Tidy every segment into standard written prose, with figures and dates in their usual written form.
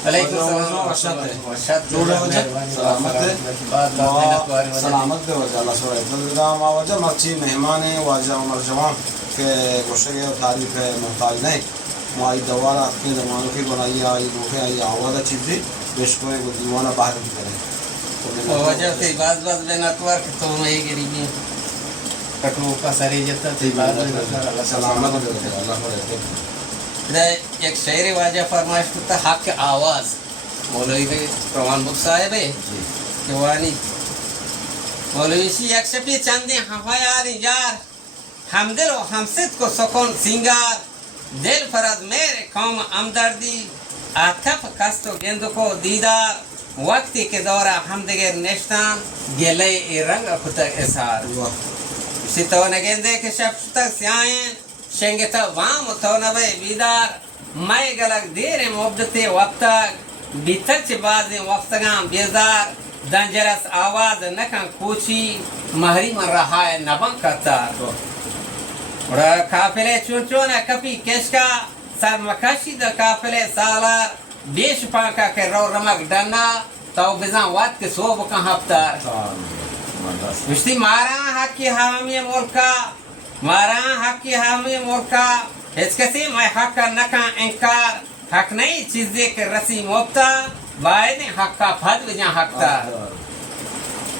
علیکم سلامت دے وجہ اللہ سورہ دلدام آوجہ مرچی مہمان واجہ عمر جوان کہ گوشگے و تعریف محتاج نہیں معائی دوارہ اپنی زمانوں کی بنائی آئی روحے آئی آوازہ چیزی بشکوئے کو دیوانہ باہر بھی کریں وجہ سے بعض بین اتوار کہ تو میں یہ گریبی کٹو کا سری جتا تھی بعض بین اتوار اللہ سلامت دے وجہ اللہ سورہ ایک شعر واجہ فرمائش کرتا حق آواز مولوی کے پروان بک صاحب ہے کہ وانی مولوی سی ایک شپی چندی ہمایار یار ہم دل و ہم صد کو سکون سنگار دل فرد میرے قوم امدردی آتکف کست و گند کو دیدار وقتی کے دورہ ہم دگر نشتان گلے رنگ خطر اثار اسی تو نگندے کے شب تک سیائیں شنگتا وام تو نبے بیدار میں گلک دیر مبدتے وقتک بیتر بعض وقتگاں بیزار دنجرس آواز نکن کوچی مہری من رہا ہے نبن کتار اور کافلے چون چون کپی کشکا سر مکشی دا کافلے سالار بیش پانکا کے رو رمک ڈنا تو بزان وقت کے صوب کا ہفتار مشتی مارا حق کی حامی ملکا مارا حق کی حامی ملکا اس کسی میں حق کا نکا انکار حق نہیں چیزیں کے رسی مبتا باید حق کا پھد بجان حق تا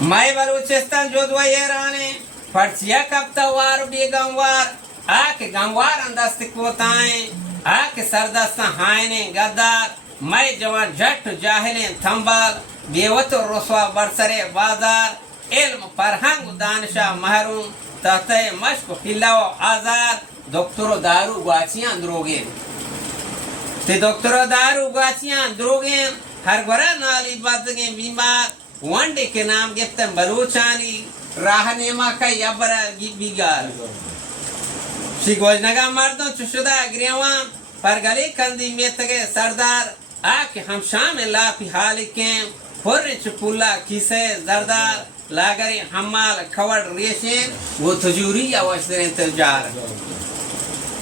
میں بلوچستان جو دو ایرانے پرچیا کبتا وار بی گنوار آکے گنوار اندست کوتائیں آکے سردستان ہائنے گدار میں جوان جٹ جاہلیں تھمبال بیوت رسوا برسرے بازار علم فرہنگ دانشہ محروم تحت مشق خلا و آزار دکتر دارو گواچیاں دروگین تے دکتر دارو گواچیاں دروگین ہر گورا نالی بدگیں بیمار وانڈے کے نام گفتن بلوچانی راہ نیما کا یبرا بیگار شی گوجنگا مردوں چشدہ گریوان پرگلی کندی میتگے سردار آکے ہم شام لاپی حالکیں پھر چپولا کیسے زردار لاگری حمال کھوڑ ریشین وہ تجوری یا وشدرین تجار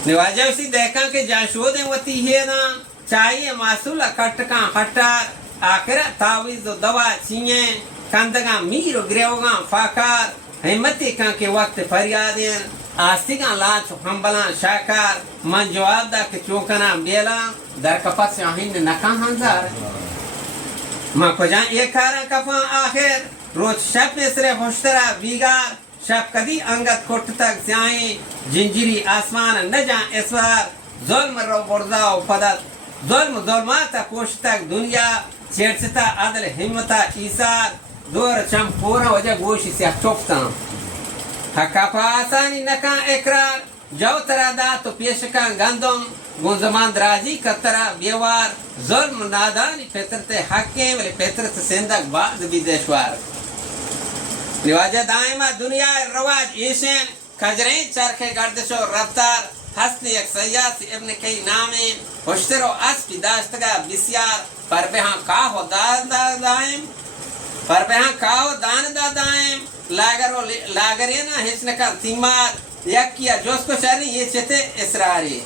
نواجہ اسی دیکھا کہ جانشودیں وطی ہے نا چاہیے معصولہ کٹکاں ہٹار آخرہ تاویز و دوا چینیں کندگاں میر و گریوگاں فاکار حمتی کان کے وقت فریادین آستگاں لانچ ہمبلان شاکار من جواب دا کہ چوکنا بیلان در کپت سے آہین نکان ہنزار من کجان ایک کارا کپان آخر روز شب مصر خوشترہ بیگار شب کدی انگت کٹ تک سیائیں جنجری آسمان نجان اسوار ظلم رو بردا و پدت ظلم ظلماتا پوش تک دنیا چیرستا عدل حمتا ایسار دور چم پورا وجہ گوشی سے چوپتا حقا پا آسانی نکان اقرار جو ترا دا تو پیشکان گندم گنزمان درازی کترا بیوار ظلم نادانی فطرت حقیں ولی فطرت سندک بعد بھی دشوار رواجہ دائمہ دنیا رواج ایشن کجرین چرخ گردش و رفتار حسن یک سیاسی ابن کئی نامیں خوشتر و اسپی داشتگا بسیار پر بہاں کاہو دائم پر بہاں کاہو دان دائم لاگرینا حسنکا تیمار یک کیا جوس کو شرنی یہ چتے اسراری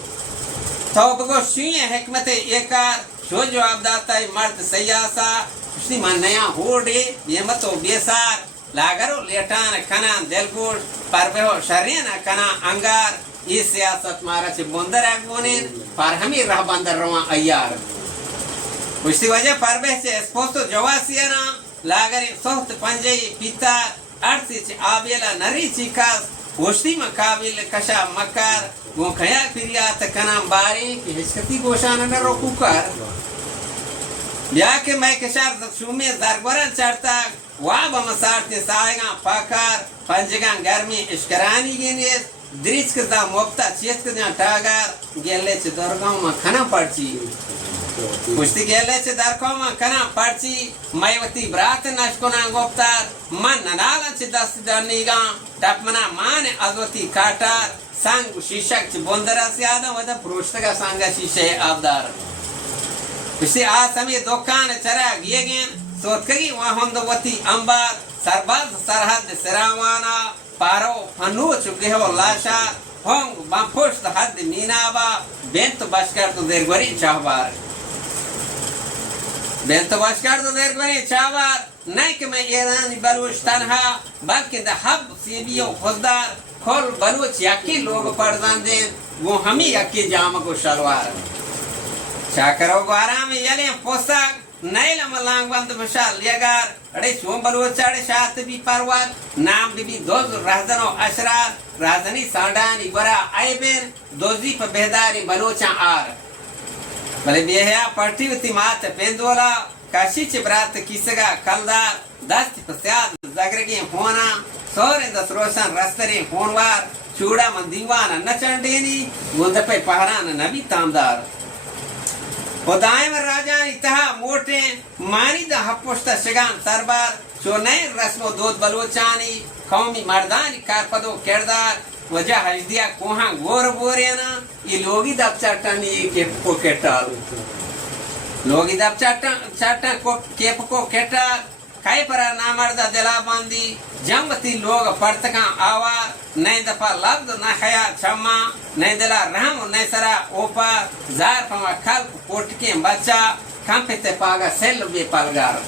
تو بگو شوئیں حکمت ایکار شو جواب داتا ہے مرد سیاسا کشتی من نیا ہوڑے بیمت و بیسار لاگرو لیٹان کنان دلگوش پر بہو شرین کنان انگار یہ سیاست مارا چھ بندر اگونین پر ہمیں رہ بندر روان ایار کشتی وجہ پر بہ چھ اسپوستو جواسینا لاگری سوحت پنجی پیتا ارسی چھ آبیلا نری چیکاس گوشتی مقابل کشا مکار گو کھیا پریات کنام باری کی حشکتی گوشانا نہ روکو کر بیا کہ میں کشار شومی زرگورن چڑھتا واب مسارتی سائگاں پاکار پنجگاں گرمی اشکرانی گینیس دریچ کتا موبتا چیت کتا ٹاگار گیلے چھ درگاں میں کھنا پڑچی کشتی گیلے چھ درگاں میں کھنا پڑچی میوتی برات نشکونا گوپتار من ننالا چھ دست درنیگاں ٹپ منا مان ازوتی کاتار سنگ شیشک چھ بندرہ سیادہ ودا پروشتگا سنگا شیشہ آبدار کشتی آسمی دکان چرا گیے گین سوتکگی وہم دوتی انبار سرباز سرحد سراوانا پارو پنوچ گہو لاشا ہونگ بمپوشت حد مینابا بینت بشکر تو درگوری چاہبار بنت واشکار دو دیر گوری چاوار نہیں کہ میں ایرانی بلوچ تنہا بلکہ دا حب سیبی و خوددار کھول بلوچ یکی لوگ پردان دیں وہ ہمیں یکی جامع کو شلوار چاکرو گوارا میں یلیں پوساک نیل ملانگ بند بشال یگار اڑے شون بلوچ اڑے شاست بھی پروات نام بھی دوز رہزن و اشرار رازنی سانڈانی برا عیبین دوزی پہ بہداری بلوچاں آر بلے بیہیا پڑھتی ہوتی مات پیندولا کاشی چبرات کیسگا کلدار دست پسیاد زگرگی ہونا سورے دس روشن رستری ہونوار چوڑا من دیوانا نچنڈینی گند پہ پہران نبی تامدار خدائم راجان اتہا موٹے مانی دا ہپوشتا شگان سربار چو نئے رسم و دود بلوچانی قومی مردانی کارپدو کردار وجہ حجدیا کوہاں گور بورینا یہ لوگی دب چاٹانی یہ کو کٹال لوگی دب چاٹن کو کیپ کو کٹال کئی پرا نامردہ دلا باندی جمتی لوگ پرتکاں آوار نئے دفعہ لفظ نہ خیال چھما نئے دلا رحم نئے سرا اوپا زار پما خلق کوٹکیں بچا کھمپتے پاگا سیل بے پلگار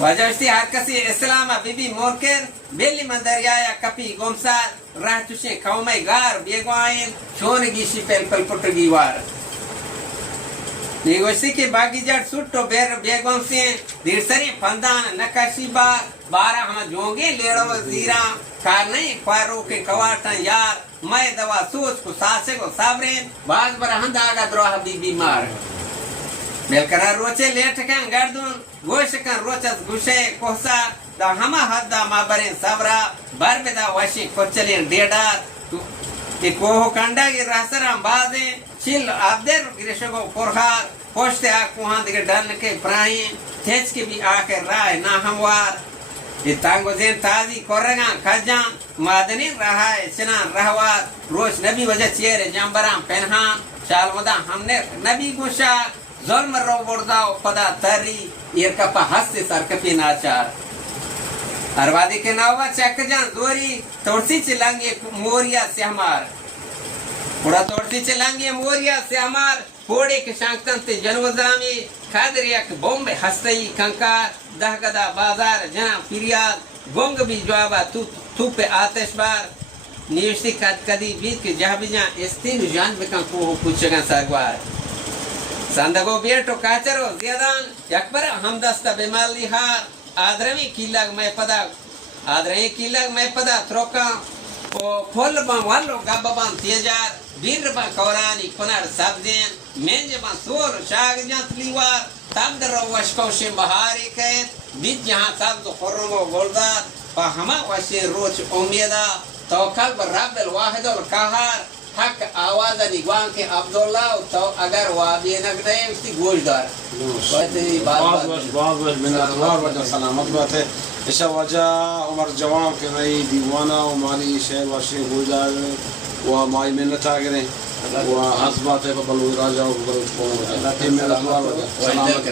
وجہستی ہر کسی اسلام بی بی مورکر بیلی من دریایا کپی گمسار راہ چوشیں قومی گار بیگوائن چونگی شی پل پل پٹگی وار نیگوشتی کے باقی جڑ سٹو بیر بیگون سے دیر سری پندان نکاشی بار بارہ ہم جونگے لیڑو وزیران کار نہیں خوارو کے کوارتن یار میں دوا سوچ کو ساسے کو صابرین باز برہند آگا دروہ بی بیمار ملکرہ روچے لیٹکن گردون گوشکن روچت گوشے کوسا دا ہما حد دا مابرین صبرا بر بدا وشی کچلین ڈیڈار کہ کوہو کنڈا کی رہسران بازیں چل آبدر گرشگو پرخار پوشتے آکوہاں دیگر ڈرن کے پرائیں تھیچ کی بھی آخر رائے نا ہموار یہ تانگو زین تازی کورگان کھجان مادنین رہائے چنان رہوار روش نبی وجہ چیر جنبران پنہان شال مدہ ہم نے نبی گوشا ظلم رو برداو پدا تری ایرکپا ہستی سرکپی ناچار اروادی کے نوبہ چک جان دوری توڑسی چلانگی موریا سے ہمار پوڑا توڑسی چلانگی موریا سے ہمار پوڑے کے شانکتن تے جنوزامی خادر یک بومب ہستی کنکار دہگدہ بازار جنام فریاد گونگ بھی جوابا تو پہ آتش بار نیوشتی کدی بیت کے جہاں بھی جان استین جان بکن کوہو پوچھگن سرگوار سندگو بیٹو کاچرو زیادان یک پر ہمدستا بیمالی ہار آدرمی کیلگ میں پدا آدرمی کیلگ میں پدا تروکاں پھول بان والو گببان تیجار بیر بان کورانی کنر سبزین مینج بان سور شاگ جانت لیوار تب در وشکوشی بہاری کہت بیت جہاں سبز خرم و گلدار پا ہما وشی روچ امیدہ توکل بر رب الواحد القہار حق آواز نگوان کے عبداللہ تو اگر وابی نگدے اسی گوش دار بعض مناتوار وجہ سلامت بات ہے اشا وجہ عمر جوان کے نئی دیوانا و مالی شہر واشی گوش دار و مائی منت آگریں و حضبات ہے بلو راجہ و بلو اللہ مناتوار وجہ سلامت